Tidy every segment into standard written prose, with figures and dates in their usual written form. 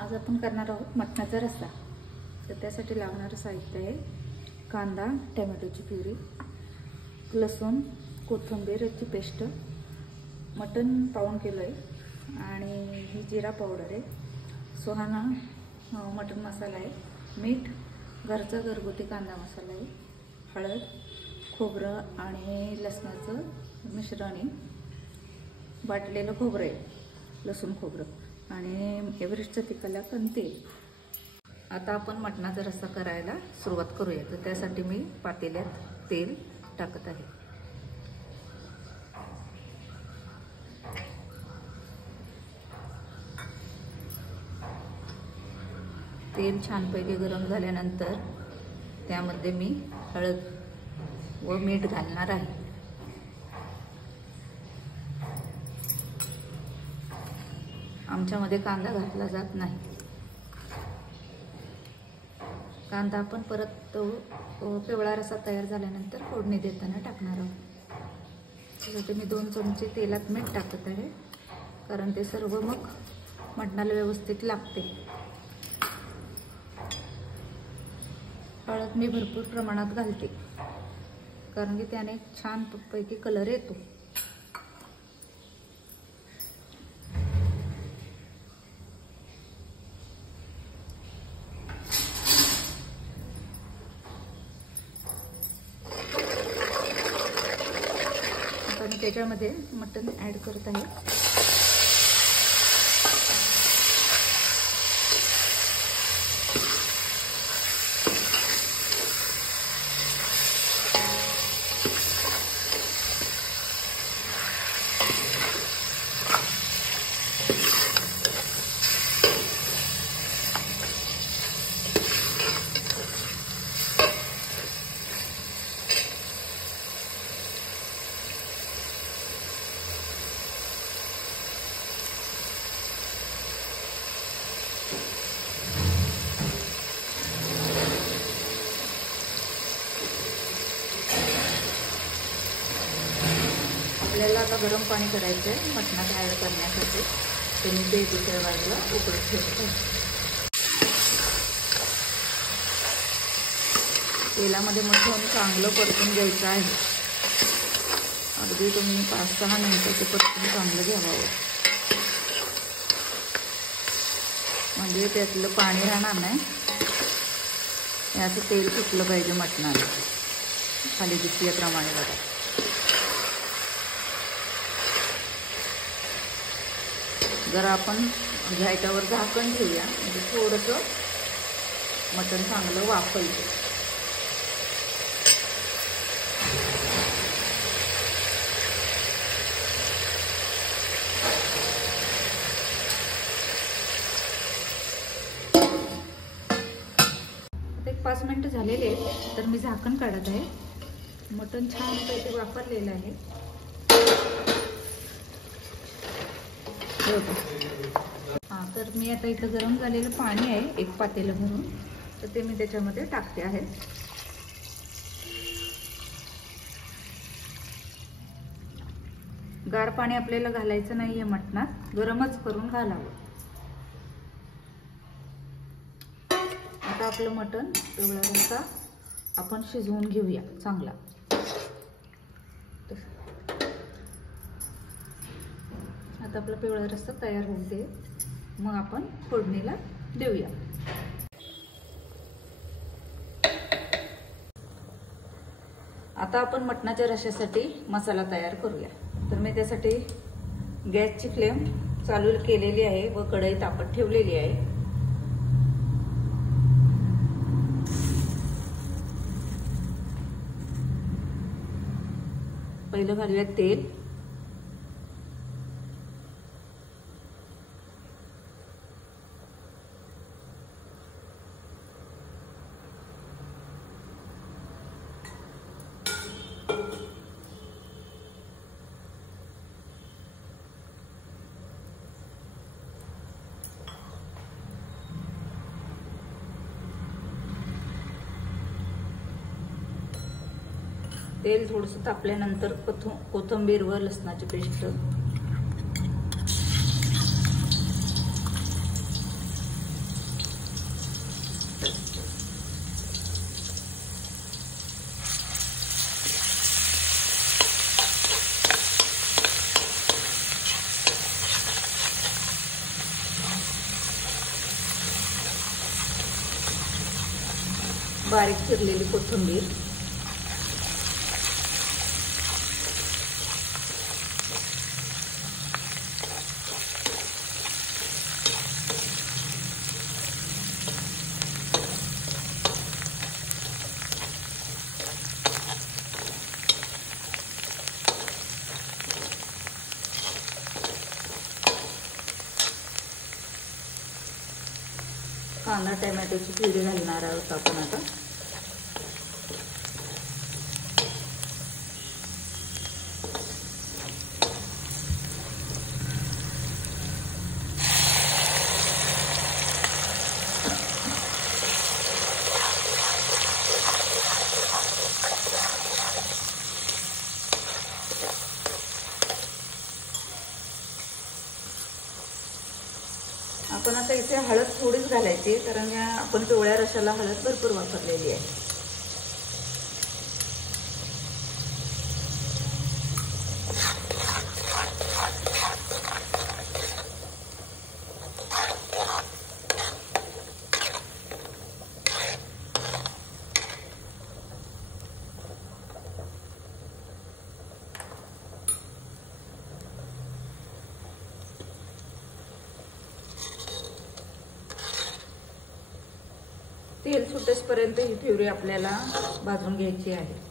आज आपण करणार आहोत मटणाचा रस्सा। तर त्यासाठी लागणारे साहित्य आहे कांदा, टोमॅटोची प्युरी, लसूण, कोथिंबीर याची पेस्ट, मटण पाऊण किलो आहे आणि ही जिरा पावडर आहे, सुहाना मटण मसाला आहे, मीठ, घरचा घरगुती कांदा मसाला आहे, हळद, खोबरं आणि लसणाचं मिश्रण आहे, वाटलेलं खोबरं आहे, लसूण खोबरं आणि एव्हरेस्टचं तिखट आणि तेल। आता आपण मटणाचा रस्सा करायला सुरुवात करूया। तर त्यासाठी मी पातेल्यात तेल टाकत आहे। तेल छानपैकी गरम झाल्यानंतर त्यामध्ये मी हळद व मीठ घालणार आहे। आमच्यामध्ये कांदा घातला जात नाही। कांदा आपण परत पिवळा रस्सा तयार झाल्यानंतर फोडणी देताना टाकणार आहोत। त्यासाठी मी 2 चमचे तेलात मीठ टाकत आहे, कारण ते सर्व मग मटणाला व्यवस्थित लागते। हळद मी भरपूर प्रमाणात घालते, कारण की त्याने छान पैकी कलर येतो। आणि त्याच्यामध्ये मटण ऍड करत आहे। आपल्याला आता गरम पाणी करायचं आहे मटणात ऍड करण्यासाठी। तर मी ते दुसऱ्या बाजूला उकळत ठेवते। तेलामध्ये मटण चांगलं परतून घ्यायचं आहे। अगदी तुम्ही 5-6 मिनिटं ते परतून चांगलं घ्यावं, म्हणजे त्यातलं पाणी राहणार नाही। याचं तेल सुटलं पाहिजे मटणाला, खाली दिसल्याप्रमाणे बघा। जरा आपण ह्याच्यावर झाकण ठेवूया, म्हणजे थोडंसं मटण चांगलं वाफायचं। आता 5 मिनिटं झालेले आहेत, तर मी झाकण काढत आहे। मटण छान पैकी वाफरलेलं आहे। तर मी आता इथं गरम झालेलं पाणी आहे 1 पातेलं भरून, तर ते मी त्याच्यामध्ये टाकते आहे। गार पाणी आपल्याला घालायचं नाहीये मटणात, गरमच करून घालावं। आता आपलं मटण पिवळा रस्सा आपण शिजवून घेऊया चांगला। आता आपला पिवळा रस्सा तयार होऊ दे, मग आपण फोडणीला देऊया। आता आपण मटणाच्या रश्श्यासाठी मसाला तयार करूया। तर मी त्यासाठी गॅसची फ्लेम चालू केलेली आहे व कढई तापत ठेवलेली आहे। पहिलं घालूया तेल, तेल थोडंसं तापल्यानंतर कोथिंबीर व लसणाची पेस्ट, बारीक चिरलेली कोथिंबीर, कांदा टोमॅटोची प्युरी घालणार आहोत आपण आता. आपण आता इथे हळद थोडीच घालायची, कारण आपण पिवळ्या रशाला हळद भरपूर वापरलेली आहे. तेल सुटेपर्यंत ही प्युरी आपल्याला भाजून घ्यायची आहे.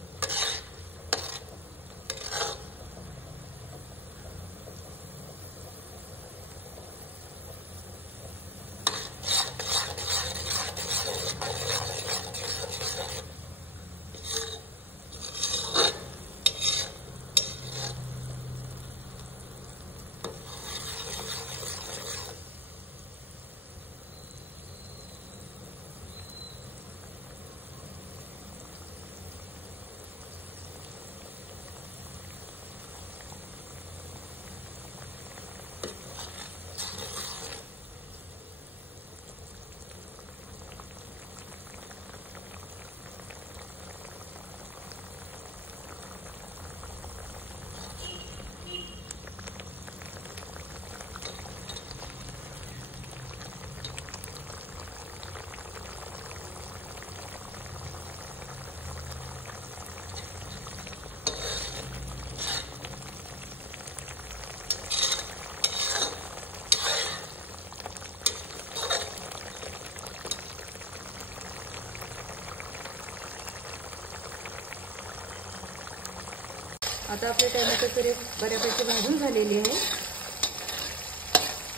आता आपली टोमॅटो प्युरी बऱ्यापैकी भाजून झालेली आहे,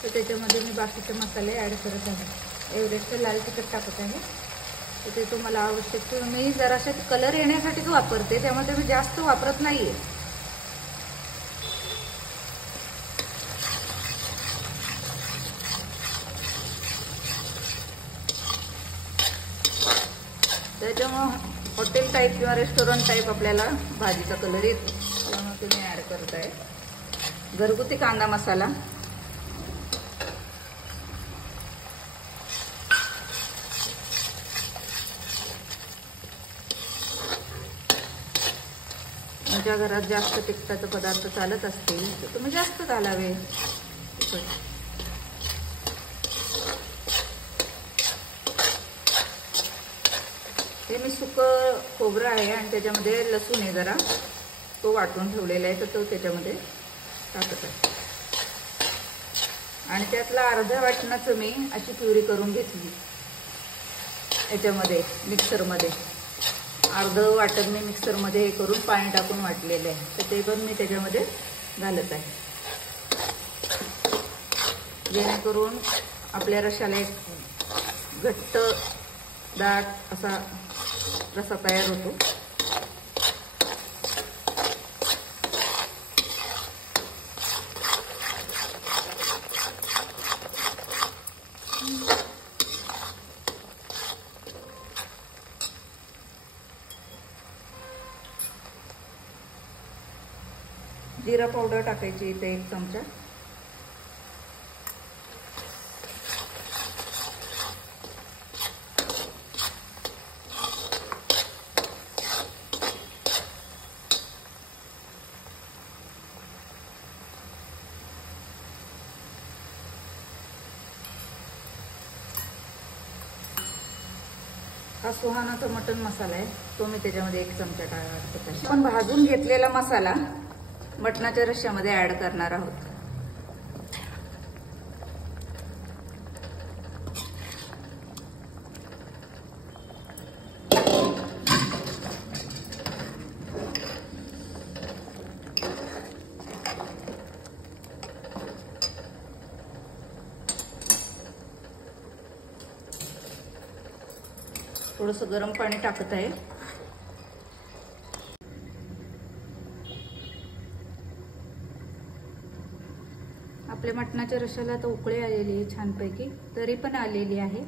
तर त्याच्यामध्ये मी बाकीचे मसाले ॲड करत आहे. एव्हरेस्ट लाल तिखट टाकत आहे, तर ते तुम्हाला आवश्यक, मी जरासे कलर येण्यासाठीच वापरते, त्यामुळे मी जास्त वापरत नाहीये. त्याच्यामुळे हॉटेल टाईप किंवा रेस्टॉरंट टाईप आपल्याला भाजीचा कलर येतो, त्यामुळे तुम्ही ॲड करत आहे. घरगुती कांदा मसाला, तुमच्या घरात जास्त तिखटाचे पदार्थ चालत असतील तर तुम्ही जास्त घालावे. हे मी सुकं खोबरं आहे आणि त्याच्यामध्ये लसूण आहे जरा, तो वाटून ठेवलेला आहे, तर तो त्याच्यामध्ये टाकत आहे. आणि त्यातला अर्ध्या वाटणाचं मी अशी प्युरी करून घेतली. याच्यामध्ये मिक्सरमध्ये अर्ध वाटण मी मिक्सरमध्ये हे करून पाणी टाकून वाटलेले आहे, तर ते पण मी त्याच्यामध्ये घालत आहे, जेणेकरून आपल्या रशाला एक घट्ट दाट असा रसा तयार होतो. जिरा पावडर टाकायची इथे 1 चमचा. हा सुहानाचा मटण मसाला आहे, तो मी त्याच्यामध्ये 1 चमचा टाकते. आपण भाजून घेतलेला मसाला मटणाच्या रश्श्यामध्ये ऍड करणार आहोत. थोडंसं गरम पाणी टाकत आहे. आपल्या मटणाच्या रश्श्याला आता उकळी आलेली आहे छानपैकी, तरी पण आलेली आहे.